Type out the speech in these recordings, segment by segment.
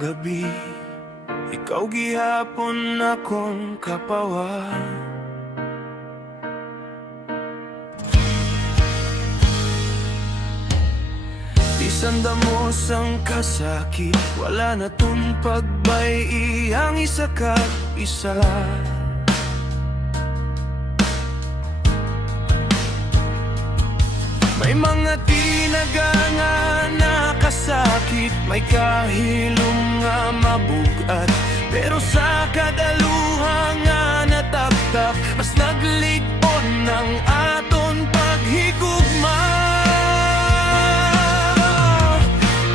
gabi, ikaw gihapon akong kapawa. Bisan damo sang kasakit, wala na tong pagbay, iyang isa ka isa. May mga tinaga nga nakasakit, may kahilom nga mabugat, pero sa kadaluha nga nataptak, mas nagligpon ng aton paghigugma.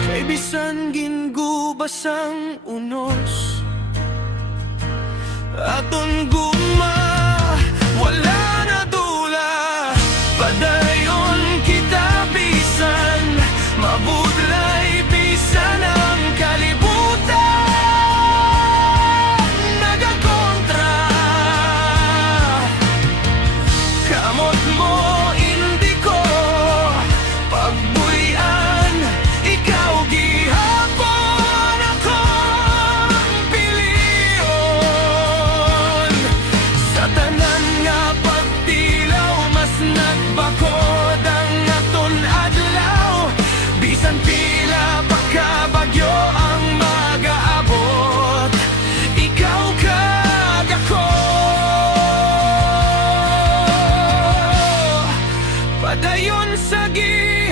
Kay bisan gingubas ang unos, aton gugma, wala na dula. Padayon kita bisan, mabudlay bisan ang kalibutan. Nagakontra, kamot mo hindi ko pagbuyan. Ikaw gihapon akong piliyon. Sa tanan nga pagtilaw, mas nagbakod ang aton adlaw. Bisan pila pa ka bagyo ang mag-aabot, ikaw kag ako. Padayon sa gihapon.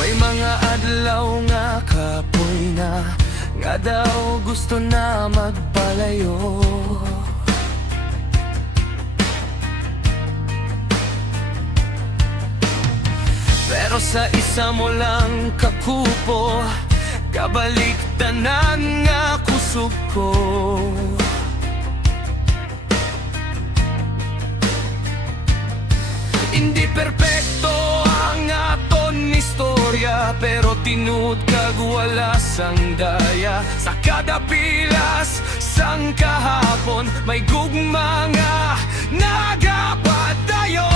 May mga adlaw nga kapoy na, nga daw gusto na magpalayo. Pero sa isa mo lang kakupo, kabalik tanan nga kusog ko. Hindi perpekto ang aton istorya, pero tinud kag wala sang daya. Sa kada pilas sang kahapon, may gugma nga nagapadayon.